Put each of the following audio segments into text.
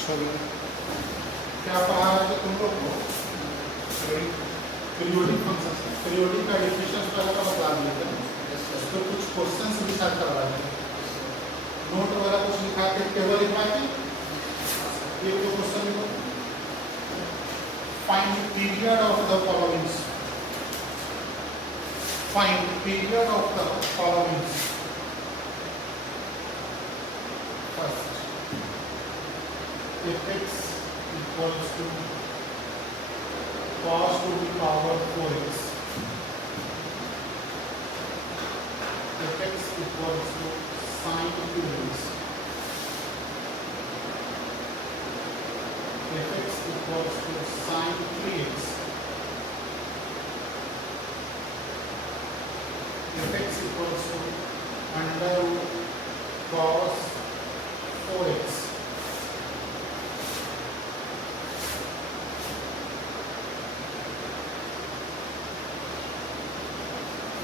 चलो क्या पढ़ा है कि तुम लोग को पीरियोडिक फंक्शन पीरियोडिक का डेफिनेशन पहले का बता दिए थे, उस पर कुछ क्वेश्चंस भी साथ करवाए थे, नोट वगैरह कुछ लिखा के टेबल लिखवाए थे। ये दो क्वेश्चन लिखो। Find period of the followings, find period of the followings. First fx equals to cos to the power 4x, fx equals to sin 2x, fx equals to sin 3x, fx equals to under root cos 4x,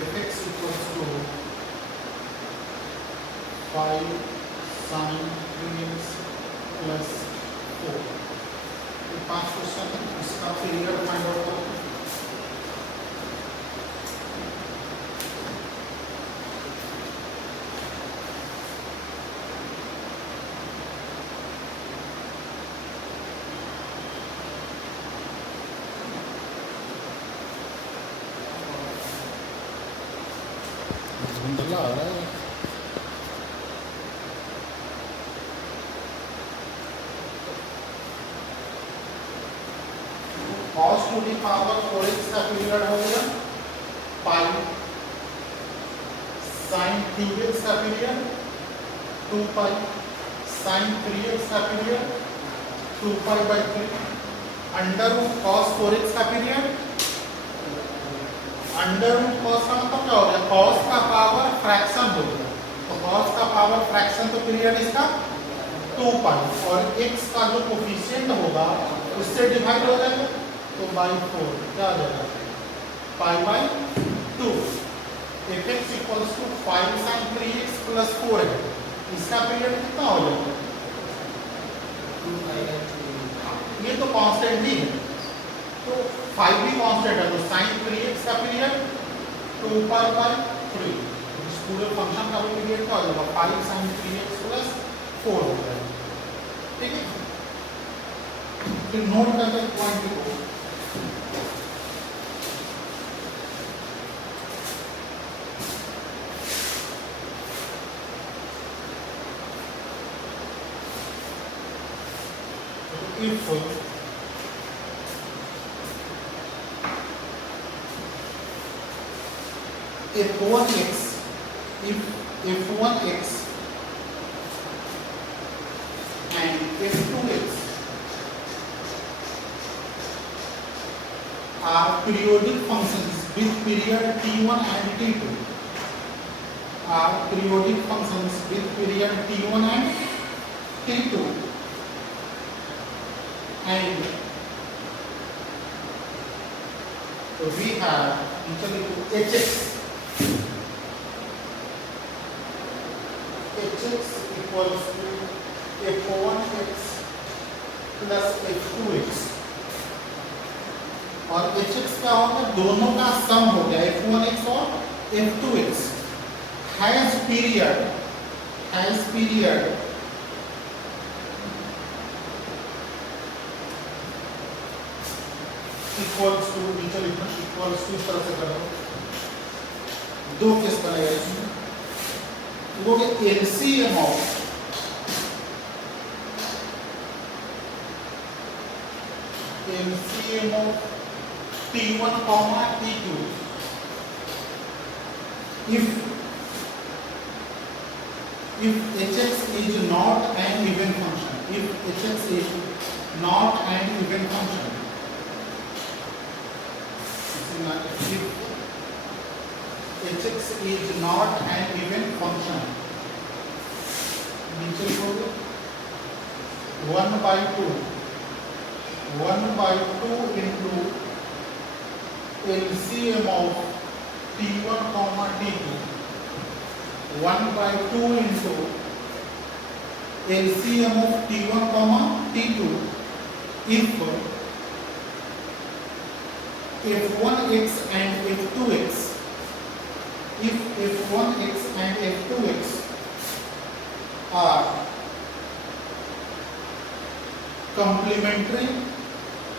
fx equals to 5 sin 3x plus 4। ये 5 question है, इसका period find out करो। धुंधला आ रहा है। cos to the power 4x का period हो गया पाई, sin 3x का पीरियड 2 पाई, sin 3x का period 2 pi by 3, under root cos 4x का पीरियड, अंडर रूट cos का मतलब क्या हो गया, cos का पावर फ्रैक्शन हो गया, तो cos का पावर फ्रैक्शन तो पीरियड इसका 2 पाई, और x का जो कोफिशिएंट होगा उससे डिवाइड हो जाएगा, तो बाई 4 क्या आ जाएगा, pi by 2। fx equals to 5 sin 3x plus 4 है, इसका पीरियड कितना हो जाएगा, ये तो कांस्टेंट ही है, तो 5 भी कांस्टेंट है, तो sin 3x का पीरियड 2 पाई बाई 3, इस पूरे फंक्शन का भी पीरियड क्या हो जाएगा, 5 sin 3x प्लस 4 हो जाएगा। ठीक है, फिर नोट करके पॉइंट को if f1x if f1x and f2x are periodic functions with period t1 and t2, are periodic functions with period t1 and t2, and we have hx equals to f1x plus f2x, और hx क्या होगा, दोनों का सम हो गया f1x और f2x, has period equals to नीचे लिखना, इक्वल्स टू इस तरह से कर लो, दो केस बनेगा इसमें, वो LCM of t1 comma t2 if hx is not an even function, if hx is not an even function, if hx is not an even function, नीचे लिखोगे 1/2 into LCM of t1 comma t2, 1/2 into LCM of T1 comma T2 if f1x and f2x, if f1x and f2x are complementary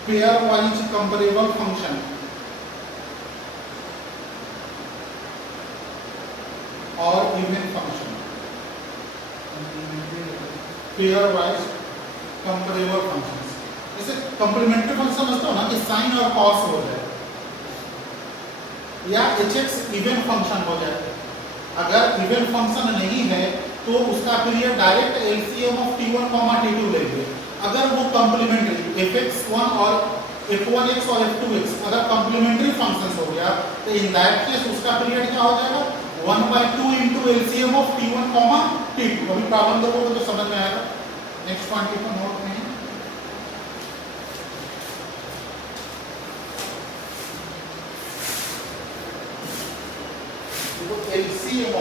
pairwise comparable function or even function, pairwise comparable functions. जैसे complementary function समझते हो ना कि sign और cos हो जाए या hx even function हो जाए। अगर इवन फंक्शन नहीं है तो उसका period direct LCM of T1 T2 लेंगे। अगर वो कंप्लीमेंट्री fx1 और f1x और f2x अगर कंप्लीमेंट्री फंक्शंस हो गया तो इन दैट केस उसका पीरियड क्या हो जाएगा 1/2 into LCM of T1 T2। अभी प्रॉब्लम देखोगे तो समझ में आएगा। नेक्स्ट क्वांटिटी को नोट में LCM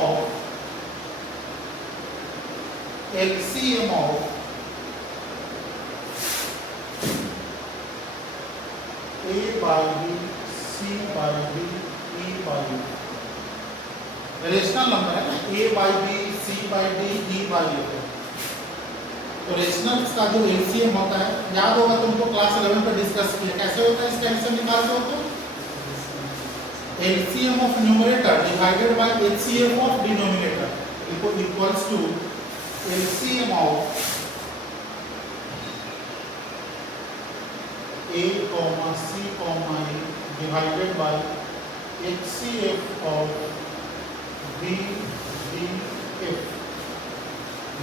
of A by B, C by D, E by F। Rational number है ना, A by B, C by D, E by F। तो रेशनल्स का जो LCM होता है, याद होगा तुमको क्लास 11 पे डिस्कस किया, कैसे होता है इसका LCM निकालते हो तो LCM of numerator divided by HCF of denominator equals to LCM of A, C, A divided by HCF of B, D, F।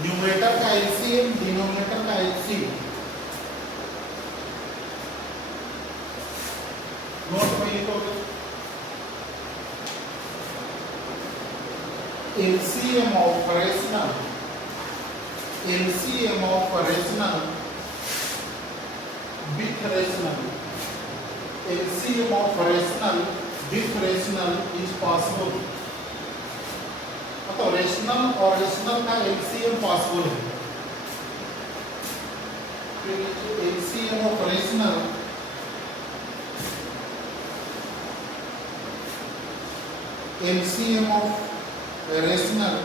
Numerator का LCM, डिनोमिनेटर का HCF। नोट में लिखोगे LCM of rational with rational, LCM of rational with rational is possible। मतलब rational और rational का LCM possible है। फिर LCM of rational LCM of rational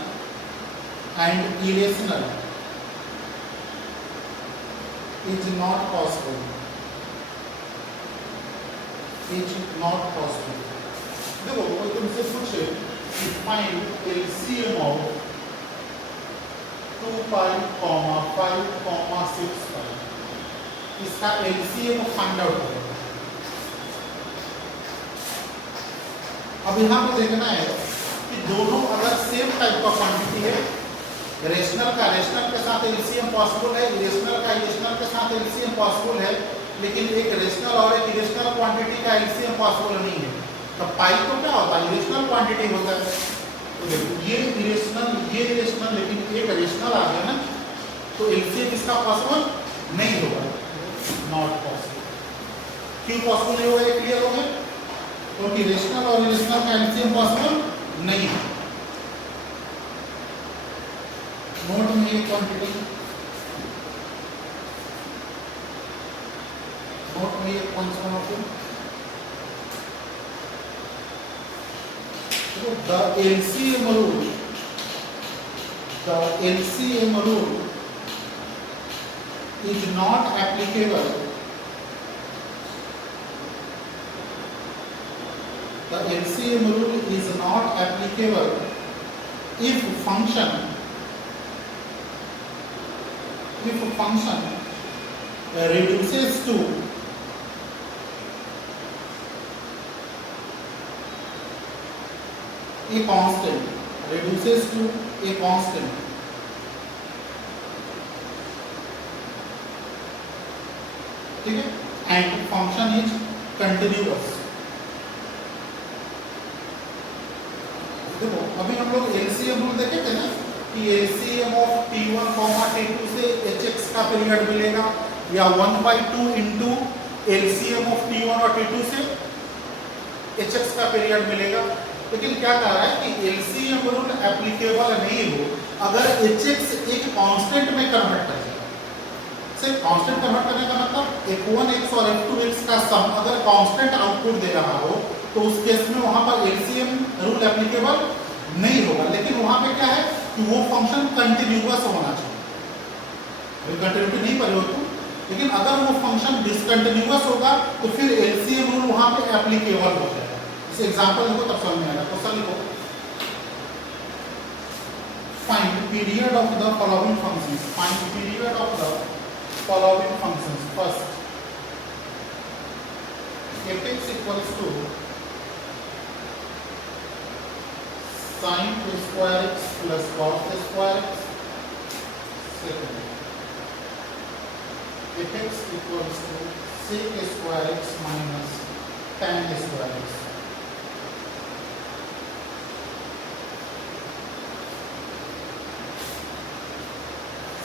and irrational is not possible, देखो कोई तुमसे पूछे कि find LCM of 2 pi, 5, 6 pi, इसका LCM फाइंड आउट करो। अब यहाँ पे देखना है कि दोनों अगर सेम टाइप का क्वांटिटी है, रेशनल का रेशनल के साथ LCM पॉसिबल है, इरेशनल का इरेशनल के साथ LCM पॉसिबल है, लेकिन एक रेशनल और एक इरेशनल क्वांटिटी का LCM पॉसिबल नहीं है। तो पाई तो क्या होता है, इरेशनल क्वांटिटी होता है। तो देखो ये इरेशनल लेकिन एक रेशनल आ गया ना, तो LCM इसका पॉसिबल नहीं होगा, नॉट पॉसिबल। क्यों पॉसिबल नहीं होगा, ये क्लियर हो गया? क्योंकि रेशनल और इरेशनल का LCM पॉसिबल नहीं है। नोट में ये क्वांटिटी, नोट में ये कौन सा note? The LCM rule is not applicable. The LCM rule is not applicable if function reduces to a constant, ठीक है, and function is continuous। देखो अभी हम लोग LCM रूल देखे थे ना कि LCM of T1 T2 से hx का पीरियड मिलेगा या 1/2 into LCM of T1 और T2 से hx का पीरियड मिलेगा। लेकिन क्या कह रहा है कि LCM रूल एप्लीकेबल नहीं हो अगर hx एक कांस्टेंट में कन्वर्ट कर जाए, सिर्फ कांस्टेंट कन्वर्ट करने का मतलब f1x और f2x का सम अगर कांस्टेंट आउटपुट दे रहा हो तो उस केस में वहां पर एलसीएम रूल एप्लीकेबल नहीं होगा। लेकिन वहां पे क्या है कि वो फंक्शन कंटिन्यूअस होना चाहिए। कंटिन्यूटी नहीं पढ़े हो तुम, लेकिन अगर वो फंक्शन डिसकंटिन्यूअस होगा तो फिर एलसीएम रूल वहां पे एप्लीकेबल हो जाएगा। इस एग्जांपल देखो तब समझ में आएगा। क्वेश्चन लिखो, find period of the following functions. Find period of the following functions. First, fx equals to sin square x plus cos square x. Second, fx equals to sec square x minus tan square x.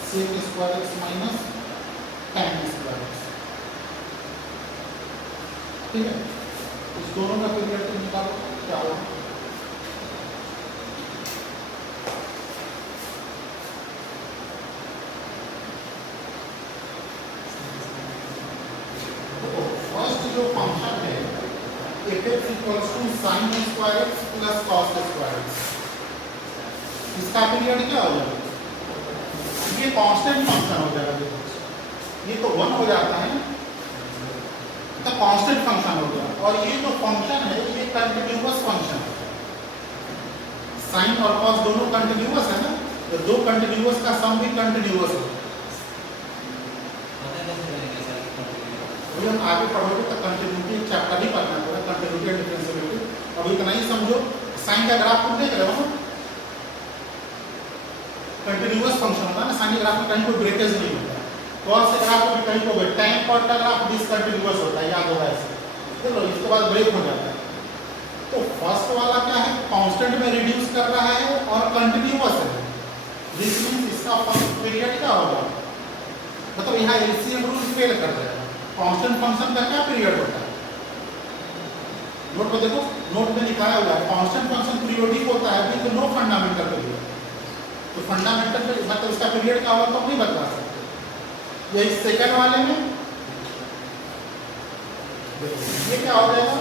sec square x minus tan square x। ठीक है, इस दोनों का period तुम निकालो क्या होगा। तो फर्स्ट जो फंक्शन है fx equals to sin square x plus cos square x, इसका पीरियड क्या हो जाएगा? ये कांस्टेंट फंक्शन हो जाएगा। देखो ये तो 1 हो जाता है तो कांस्टेंट फंक्शन हो गया, और ये जो फंक्शन है ये कंटिन्यूअस फंक्शन है। साइन और कॉस दोनों कंटिन्यूअस है ना, तो दो कंटिन्यूअस का सम भी कंटिन्यूअस होगा। अभी हम आगे पढ़ोगे तो कंटिन्यूटी चैप्टर ही पढ़ना पड़ेगा, कंटिन्यूटी एंड डिफरेंशिएबिलिटी। अभी इतना ही समझो, साइन का ग्राफ तुम देख रहे हो ना, कंटिन्यूअस फंक्शन होता है ना, साइन ग्राफ में कहीं कोई ब्रेकेज नहीं होता है। कॉस से ग्राफ में कहीं कोई tan कॉट का ग्राफ डिसकंटिन्यूअस होता है, याद होगा ऐसे। चलो इसके बाद ब्रेक हो जाता है। तो फर्स्ट वाला क्या है, कांस्टेंट में रिड्यूस कर रहा है और कंटिन्यूअस है। दिस मींस इसका पीरियड क्या होगा, मतलब यहाँ एलसीएम रूल फेल कर जाएगा। कांस्टेंट फंक्शन का क्या पीरियड होता है, नोट को देखो, नोट में लिखाया हुआ है कांस्टेंट फंक्शन पीरियोडिक होता है विद नो फंडामेंटल पीरियड। तो फंडामेंटल मतलब इसका पीरियड क्या होगा तो नहीं बता सकते। ये सेकंड वाले में ये क्या हो जाएगा,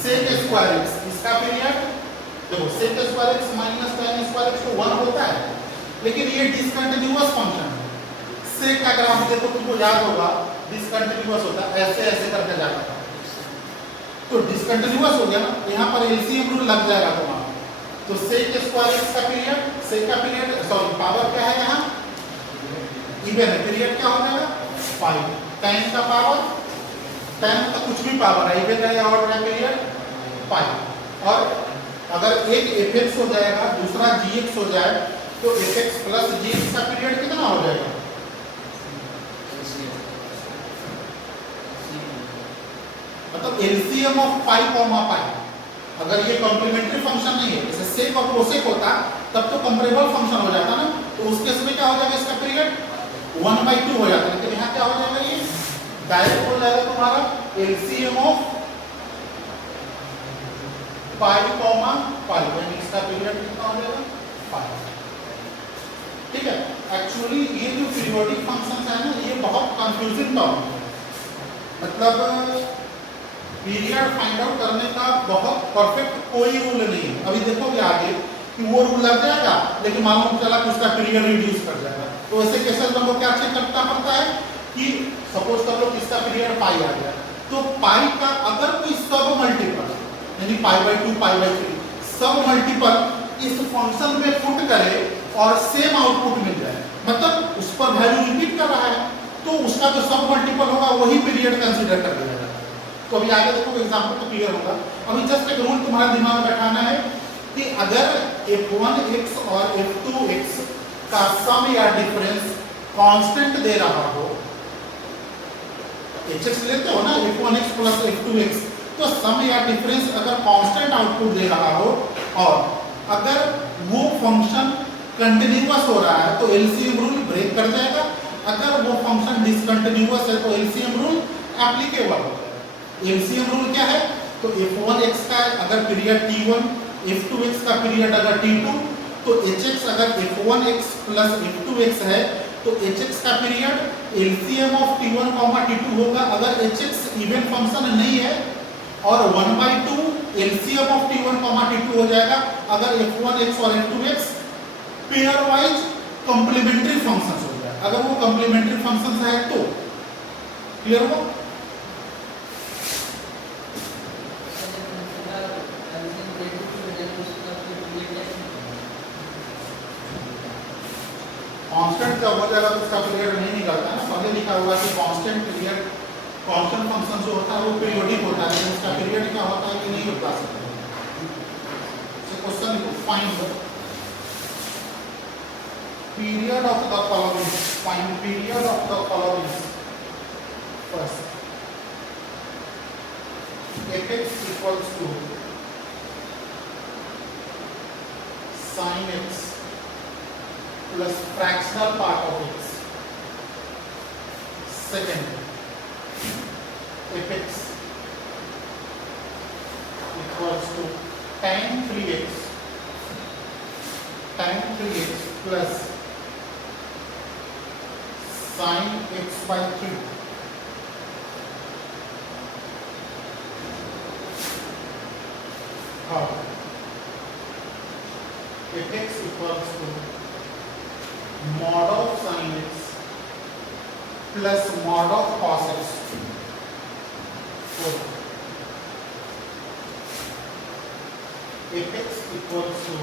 sec स्क्वायर x, इसका पीरियड देखो sec square x minus tan square x तो 1 होता है, लेकिन ये डिसकंटिन्यूअस फंक्शन है। sec का ग्राफ देखो तुमको याद होगा डिसकंटिन्यूअस होता है, ऐसे ऐसे करके जाता था, तो डिसकंटिन्यूअस हो गया ना, यहाँ पर एलसीएम रूल लग जाएगा तुम्हारा। तो sec स्क्वायर x का पीरियड, sec का पीरियड सॉरी पावर क्या है यहाँ इवन है, पीरियड क्या हो जाएगा 5। tan का पावर, tan का कुछ भी पावर है, इवन है या ऑड है, पीरियड 5। और अगर एक fx हो जाएगा दूसरा gx हो जाए तो fx प्लस gx का पीरियड कितना हो जाएगा, मतलब एलसीएम ऑफ पाई कॉमा पाई। अगर ये कॉम्प्लीमेंट्री फंक्शन नहीं है, जैसे सेक और कोसेक होता तब तो कंपैरेबल फंक्शन हो जाता ना, तो उस केस में क्या हो जाएगा, इसका पीरियड 1/2 हो जाता है। लेकिन यहाँ क्या हो जाएगा, ये डायरेक्ट हो जाएगा तुम्हारा LCM of pi comma pi, यानी इसका पीरियड कितना हो जाएगा 5। ठीक है, एक्चुअली ये जो पीरियोडिक फंक्शंस है ना, ये बहुत कंफ्यूजिंग टॉपिक है। मतलब पीरियड फाइंड आउट करने का बहुत परफेक्ट कोई रूल नहीं है। अभी देखोगे आगे कि वो रूल लग जाएगा, लेकिन मालूम चला कि उसका पीरियड रिड्यूस कर जाएगा। तो ऐसे केसेस में क्या चेक करना पड़ता है कि सपोज कर लो किसका पीरियड पाई आ गया, तो पाई का अगर कोई सब मल्टीपल यानी π/2 π/3 सब मल्टीपल इस फंक्शन में पुट करे और सेम आउटपुट मिल जाए, मतलब उस पर वैल्यू रिपीट कर रहा है, तो उसका जो सब मल्टीपल होगा वही पीरियड कंसीडर कर लिया जाएगा। तो अभी आगे देखो एग्जांपल तो क्लियर होगा। अभी जस्ट एक रूल तुम्हारा दिमाग में बैठाना है कि अगर f1x और f2x का सम या डिफरेंस कांस्टेंट दे रहा हो, hx लेते हो ना f1x प्लस f2x, तो सम या डिफरेंस अगर कांस्टेंट आउटपुट दे रहा हो और अगर वो फंक्शन कंटिन्यूअस हो रहा है तो एलसीएम रूल ब्रेक कर जाएगा। अगर वो फंक्शन डिसकंटिन्यूअस है तो एलसीएम रूल एप्लीकेबल होगा। एलसीएम रूल क्या है, तो f1x का अगर पीरियड t1, f2x का पीरियड अगर t2 तो hx अगर f1x प्लस f2x है तो hx का period LCM of t1 t2 होगा। अगर hx इवन फंक्शन नहीं है और 1/2 एलसीएम ऑफ t1 t2 हो जाएगा अगर f1x और f2x pair wise complementary functions हो जाए। अगर वो कॉम्प्लीमेंट्री फंक्शंस है तो क्लियर हो। कांस्टेंट जब हो जाएगा तो उसका पीरियड नहीं निकलता ना। पहले लिखा हुआ कि कांस्टेंट पीरियड कांस्टेंट फंक्शन जो होता है वो पीरियोडिक होता है, लेकिन उसका पीरियड क्या होता है कि नहीं बता सकते। क्वेश्चन लिखो, find period of the following. Find period of the following. First, fx equals to sin x plus fractional part of x. Second, fx equals to tan 3x plus sin x by 3. Third, fx equals to mod of sin x plus mod of cos x. Fourth, fx equals to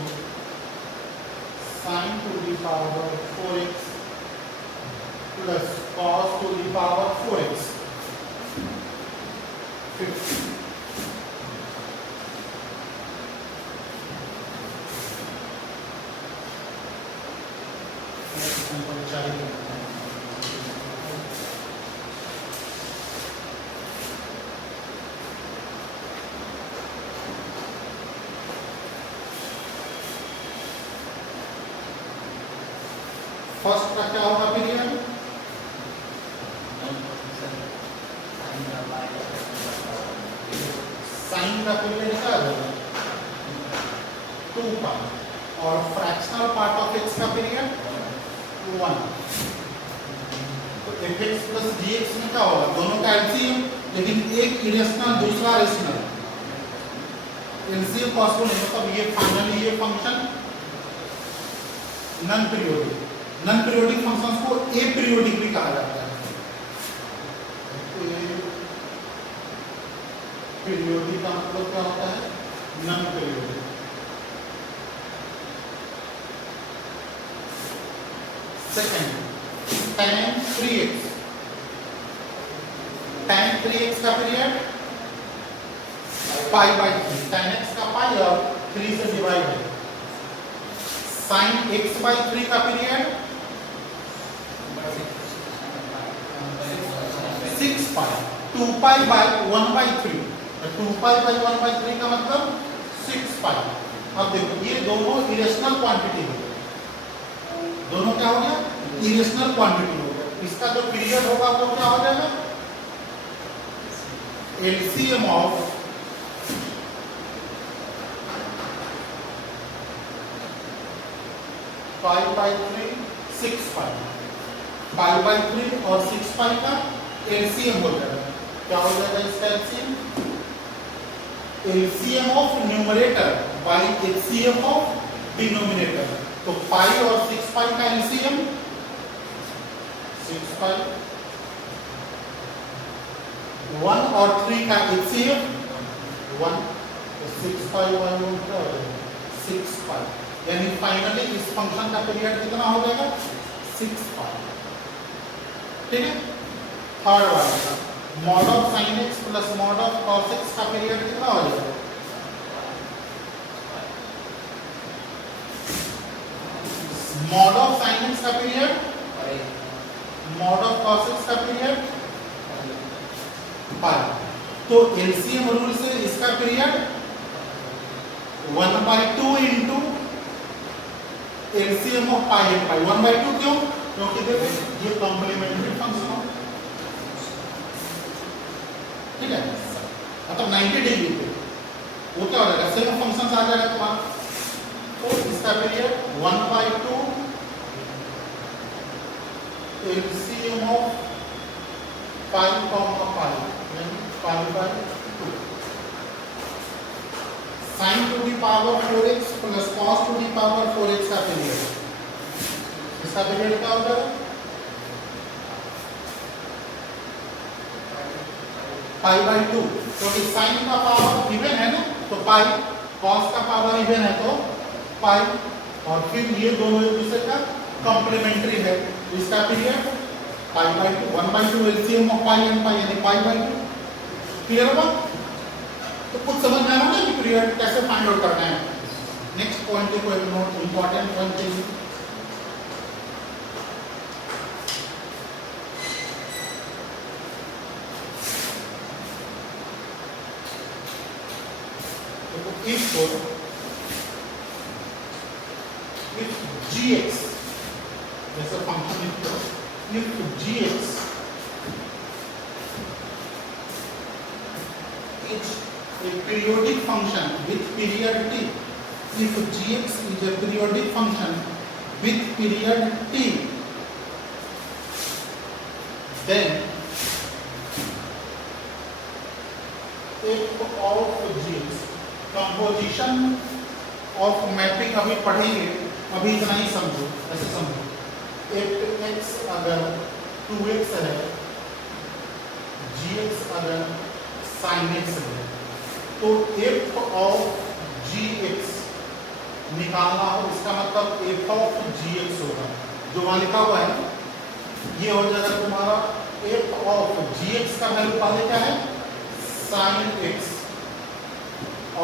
sin to the power 4x plus cos to the power 4x. Fifth, first का क्या होगा period? Sign का period क्या होगा? 2 पाई और fractional part of x का period 1। तो fx plus gx में क्या होगा? दोनों का एलसीएम, लेकिन एक इरेशनल दूसरा रेशनल। एलसीएम पॉसिबल नहीं, मतलब ये फाइनली ये function non periodic. Non periodic functions को एपीरियोडिक भी कहा जाता है। पीरियोडिक का मतलब क्या होता है? Non periodic. Second, tan 3x का period pi by 3, tan x का पाई और 3 से डिवाइड है। sin x बाई 3 का period 6 pi, 2 pi by 1 by 3, 2 pi by 1 by 3 का मतलब 6 पाई। अब देखो ये दोनों इरेशनल क्वांटिटी हो गए। दोनों क्या हो गया? इरेशनल क्वांटिटी हो गया। इसका जो पीरियड होगा वो क्या हो जाएगा? LCM of pi by 3 6 pi, pi by 3 और 6 पाई का एलसीएम हो जाएगा। क्या हो जाएगा इसका LCM? LCM of numerator by LCM of denominator. तो पाई और 6 पाई का एलसीएम 6 पाई, 1 और 3 का एलसीएम 1, तो 6 पाई 1 क्या हो जाएगा? 6 पाई। यानी फाइनली इस फंक्शन का पीरियड कितना हो जाएगा? 6 पाई। ठीक है। थर्ड वाला mod of sin x plus mod of cos x का पीरियड कितना हो जाएगा? मॉड ऑफ sin x का period, mod of cos x का पीरियड पाई। तो एलसीएम रूल से इसका period 1/2 into LCM of pi and पाई। 1/2 क्यों? क्योंकि देखो ये कॉम्प्लीमेंट्री फंक्शन है, ठीक है। मतलब 90 डिग्री पे वो क्या हो जाएगा? सेम फंक्शन आ जाएगा तुम्हारा। तो इसका इसका period 1/2 LCM of pi comma pi यानी पाई/2 sin to the power 4x plus cos to the power 4x का पीरियड, इसका पीरियड क्या हो जाएगा पाई/2, क्योंकि साइन का पावर इवन है ना तो पाई, कॉस का पावर इवन है तो पाई, और फिर ये दोनों एक दूसरे का कॉम्प्लीमेंट्री है। इसका पीरियड पाई/2 1/2 LCM of pi and pi यानी पाई/2। क्लियर हुआ? तो कुछ समझ में आया ना कि पीरियड कैसे फाइंड आउट करना है। नेक्स्ट पॉइंट देखो, एक नोट इंपॉर्टेंट पॉइंट है if gx जैसा function if gx is a periodic function with period t, if gx is a periodic function with period t, then f of gx, composition of mapping अभी पढ़ेंगे, अभी इतना ही समझो, ऐसे समझो x अगर 2x है, gx अगर sin x है, तो f ऑफ gx निकालना हो, इसका मतलब f ऑफ gx होगा, जो वहां लिखा हुआ है ये हो जाएगा तुम्हारा f ऑफ gx का वैल्यू पहले क्या है sin x,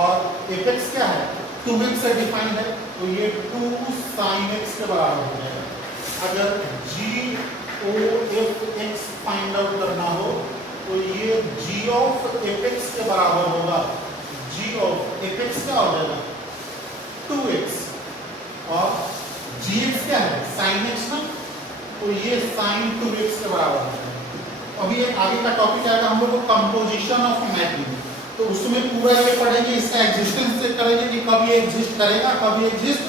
और fx क्या है 2x से डिफाइंड है, तो ये 2 sin x के बराबर हो जाएगा। अगर g(of(x फाइंड आउट करना हो तो ये g(of)(fx के बराबर होगा, g(of)(fx क्या हो जाएगा 2x, और gx क्या है sin x ना, तो ये sin 2x के बराबर हो जाएगा। अभी आगे का टॉपिक आएगा हम लोग को कंपोजिशन ऑफ मैपिंग, तो उसमें पूरा ये पढ़ेंगे, इसका एग्जिस्टेंस चेक करेंगे कि कब ये एग्जिस्ट करेगा कब ये एग्जिस्ट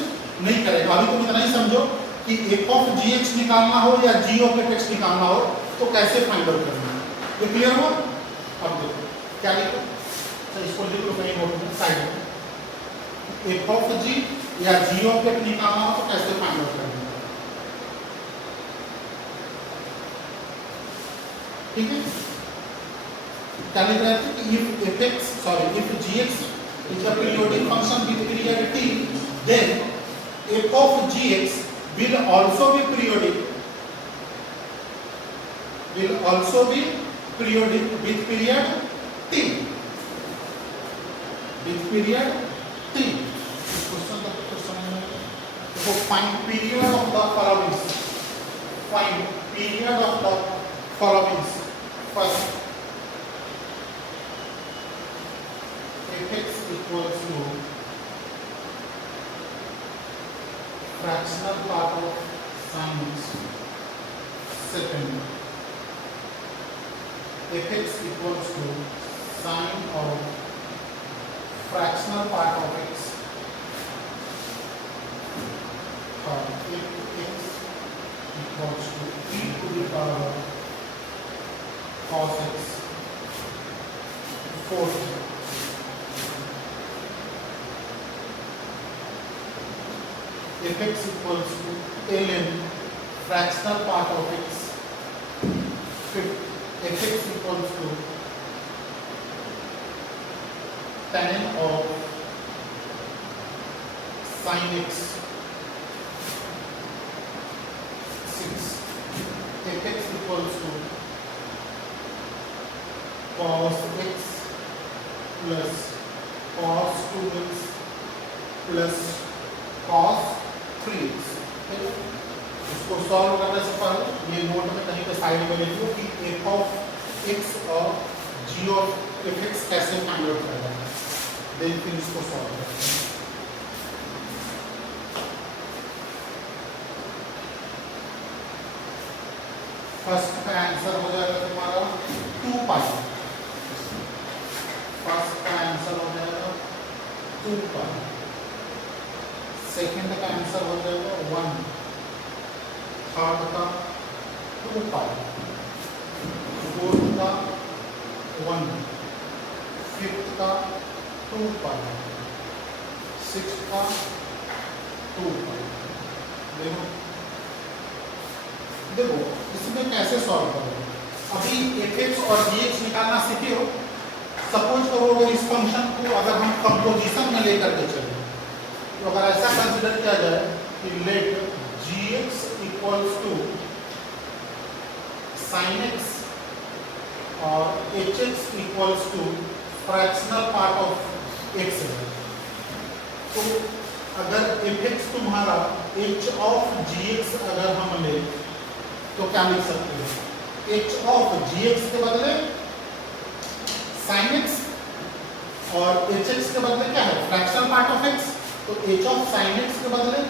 नहीं करेगा। अभी तुम इतना ही समझो कि f ऑफ gx निकालना हो या g(of)(fx निकालना हो तो कैसे फाइंड आउट करना है, ये क्लियर हुआ? अब देखो क्या लिखो, तो इसको लिख लो कहीं नोट में साइड में, f ऑफ g या g(of)(x निकालना हो तो कैसे फाइंड आउट करना है, ठीक है? क्या लिख रहे थे कि if gx is a periodic function with period t, then f of gx will also be periodic with period t, इस क्वेश्चन का क्वेश्चन है तो find period of the following, first fx equals to fractional part of sin x, second fx equals to sin of fractional part of x, third fx equals to e to the power cos x, fourth fx equals to ln fractional part of x, fifth fx equals to tan of sin x, sixth fx equals to cos x plus cos 2x plus cos 3x, इसको solve करने से पहले ये note में कहीं पे side में लिखो कि f ऑफ x और g ऑफ fx कैसे फाइंड आउट करना है, देन फिर इसको सॉल्व करते हैं। फर्स्ट का आंसर हो जाएगा तुम्हारा 2 पाई, फर्स्ट का आंसर हो जाएगा 2 पाई। सेकेंड का आंसर हो जाएगा 1, थर्ड का 2 पाई, फोर्थ का 1, फिफ्थ का 2 पाई, सिक्स्थ का 2 पाई। देखो देखो इसमें कैसे सॉल्व करोगे। अभी fx और gx निकालना सीखे हो। सपोज करो अगर इस फंक्शन को अगर हम कंपोजिशन में लेकर के चले, तो अगर ऐसा कंसीडर किया जाए कि let gx equals to sin x और hx equals to fractional part of x है, तो अगर fx तुम्हारा h ऑफ gx अगर हम ले तो क्या लिख सकते हैं, h ऑफ gx के बदले sin x और hx के बदले क्या है फ्रैक्शनल पार्ट ऑफ x, तो h ऑफ sin x के बदले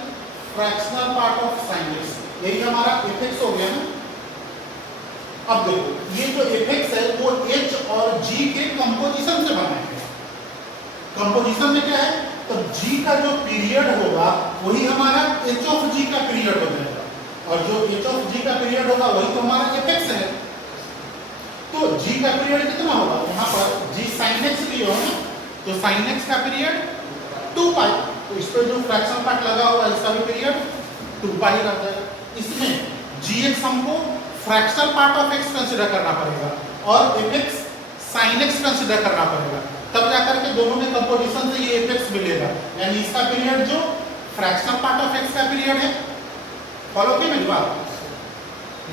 fractional part of sin x, यही हमारा fx हो गया ना। अब देखो ये जो fx है वो h और g के कंपोजिशन से बना है। कंपोजिशन में क्या है, तो g का जो पीरियड होगा वही हमारा h ऑफ g का पीरियड हो जाएगा, और जो h ऑफ g का पीरियड होगा वही तो हमारा fx है। तो g का पीरियड कितना होगा, यहाँ पर g sin x लिया हो ना, तो sin x का पीरियड 2 पाई, तो इस पर जो फ्रैक्शन पार्ट लगा हुआ है इसका भी पीरियड 2 पाई रह जाएगा। इसमें gx हमको fractional part of x consider करना पड़ेगा और fx sin x कंसीडर करना पड़ेगा, तब जाकर के दोनों में कंपोजिशन से ये fx मिलेगा, यानी इसका पीरियड जो फ्रैक्शनल पार्ट ऑफ x का पीरियड है। फॉलो किया मेरी बात,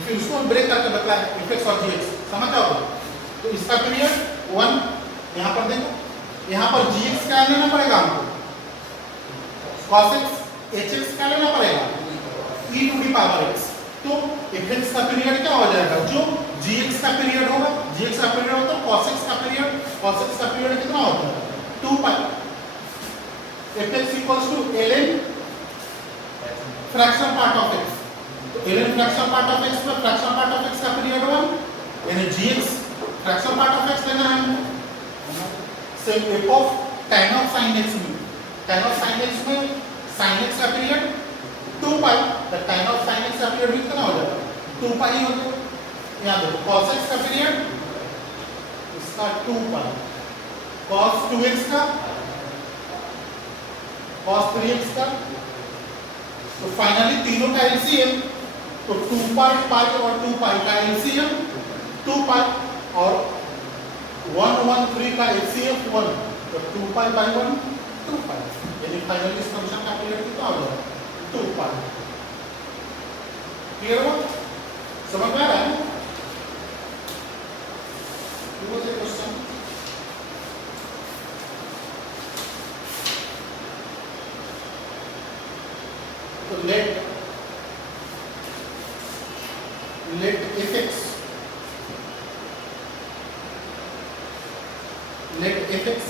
फिर उसको ब्रेक करके बताया fx और gx, समझ आओ। तो इसका पीरियड 1, यहाँ पर देखो यहाँ पर gx क्या लेना पड़ेगा हमको, cos x, hx क्या लेना पड़ेगा e to the power x, तो fx का पीरियड क्या हो जाएगा, जो gx का पीरियड होगा, gx का पीरियड होता है cos x का पीरियड कितना होता है 2 pi, fx equals to ln fractional part of x, तो ln fractional part of x में फ्रैक्शनल पार्ट ऑफ x का पीरियड 1, यानी gx fractional part of x लेना है। Same f of tan of sin x में, tan of sin x में sin x का period 2 pi, तो tan ऑफ sin x का पीरियड भी कितना हो जाएगा 2 पाई हो जाएगा। यहाँ देखो cos x का पीरियड इसका 2 पाई, cos 2x का, cos 3x का, तो फाइनली तीनों का एलसीएम, तो 2 पाई और 2 पाई का एलसीएम 2 पाई और 113 का एचसीएफ 1, तो 2 पाई बाई 1 2 पाई, यानी फाइनली इस फंक्शन का पीरियड कितना हो जाएगा 2 पाई। क्लियर हो, समझ में आ रहा है ना? क्वेश्चन तो let fx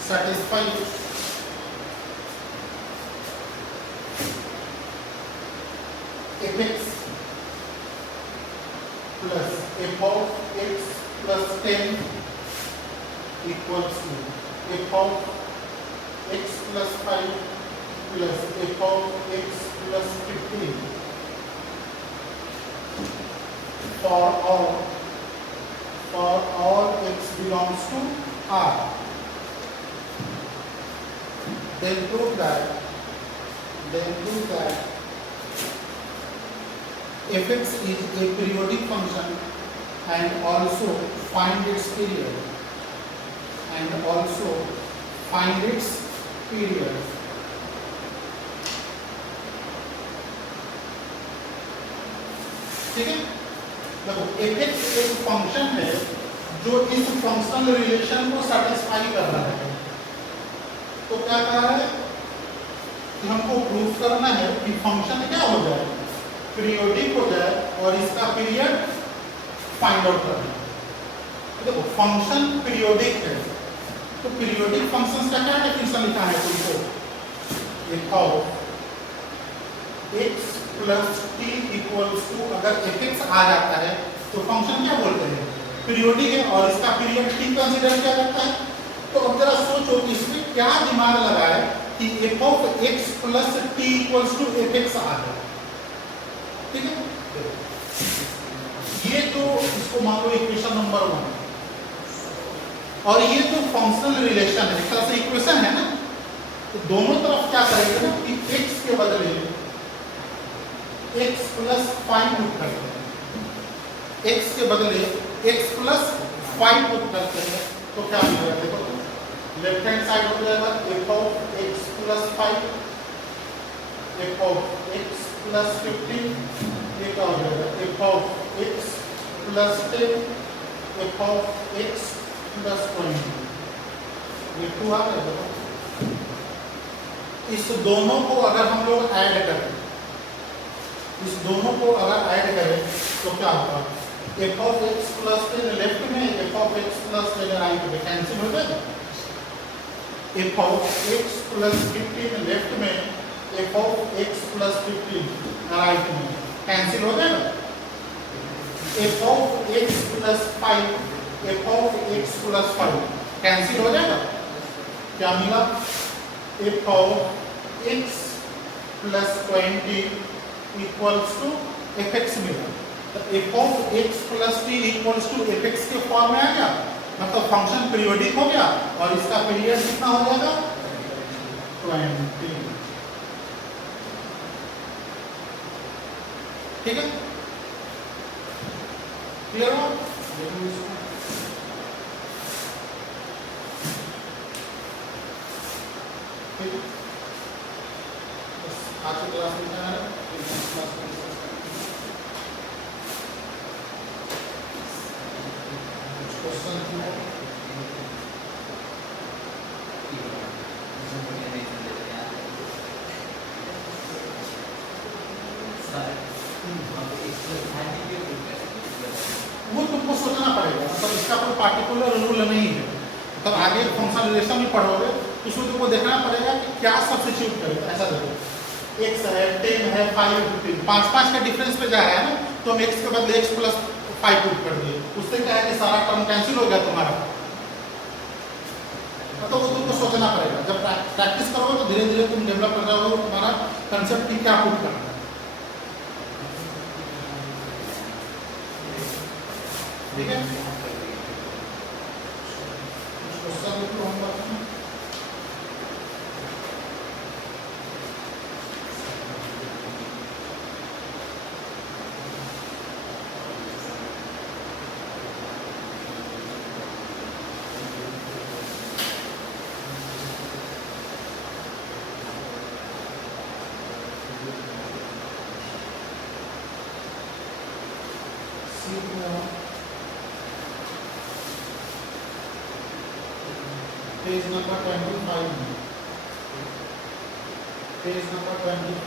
satisfy fx plus f of x plus 10 equals to f of x plus 5 plus f of x plus 15 for all x belongs to R. Then prove that fx is a periodic function and also find its period ठीक है। देखो fx एक function है जो इस functional relation को satisfy कर रहा है, तो क्या कर रहा है कि हमको प्रूफ करना है कि फंक्शन क्या हो जाए पीरियोडिक हो जाए और इसका पीरियड फाइंड आउट करना है। देखो फंक्शन पीरियोडिक है, तो पीरियोडिक फंक्शंस का क्या डेफिनेशन लिखा है तुमको, लिखाओ x plus t equals to, अगर fx आ जाता है तो फंक्शन क्या बोलते हैं पीरियोडिक है और इसका पीरियड t कंसीडर किया जाता है। तो अब जरा सोचो कि इसमें क्या दिमाग लगाए कि F of X plus T equals to F X आ गया, ठीक है। ये तो इसको मान लो इक्वेशन नंबर 1, और ये तो फंक्शनल रिलेशन है, एक तरह से इक्वेशन है ना। तो दोनों तरफ क्या करेंगे ना कि x के बदले x प्लस 5 पुट करते हैं, x के बदले x प्लस 5 पुट करते हैं, तो क्या मिलेगा देखो, लेफ्ट हैंड साइड हो जाएगा f of x plus 5, f of x plus 15, ये क्या हो जाएगा f of x plus 10, f of x plus 20, ये 2 आ गया देखो। इस दोनों को अगर हम लोग ऐड करें, इस दोनों को अगर ऐड करें तो क्या होगा, f of x plus 10 left में, f of x plus 10 right में, कैंसिल हो जाएगा। f of x plus 15 left में, f of x plus 15 right में, कैंसिल हो जाएगा। f of x plus 5, f of x plus 5 cancel हो जाएगा। क्या मिला, f of x plus 20 equals to fx मिला। तो f of x plus t equals to fx के फॉर्म में आ गया, मतलब फंक्शन पीरियोडिक हो गया, और इसका पीरियड कितना हो जाएगा 20, ठीक है, क्लियर हो। आज की क्लास में क्या है, क्वेश्चन वो तुमको सोचना पड़ेगा, मतलब इसका कोई पार्टिकुलर रूल नहीं है, मतलब आगे फंक्शन रिलेशन भी पढ़ोगे तो उसमें तुमको देखना पड़ेगा कि क्या सब्स्टिट्यूट करेगा। ऐसा देखो, x है 10 है 5 15, 5 का डिफरेंस पे जा रहा है ना, तो हम x के बदले x प्लस 5 पुट कर दिए, उससे क्या है कि सारा टर्म कैंसिल हो गया तुम्हारा। तो वो तुमको सोचना पड़ेगा, जब प्रैक्टिस करोगे तो धीरे धीरे तुम डेवलप कर जाओगे तुम्हारा कंसेप्ट की क्या पुट करना है, ठीक है। क्वेश्चन को हम करते हैं, पेज नंबर 25 पेज नंबर 25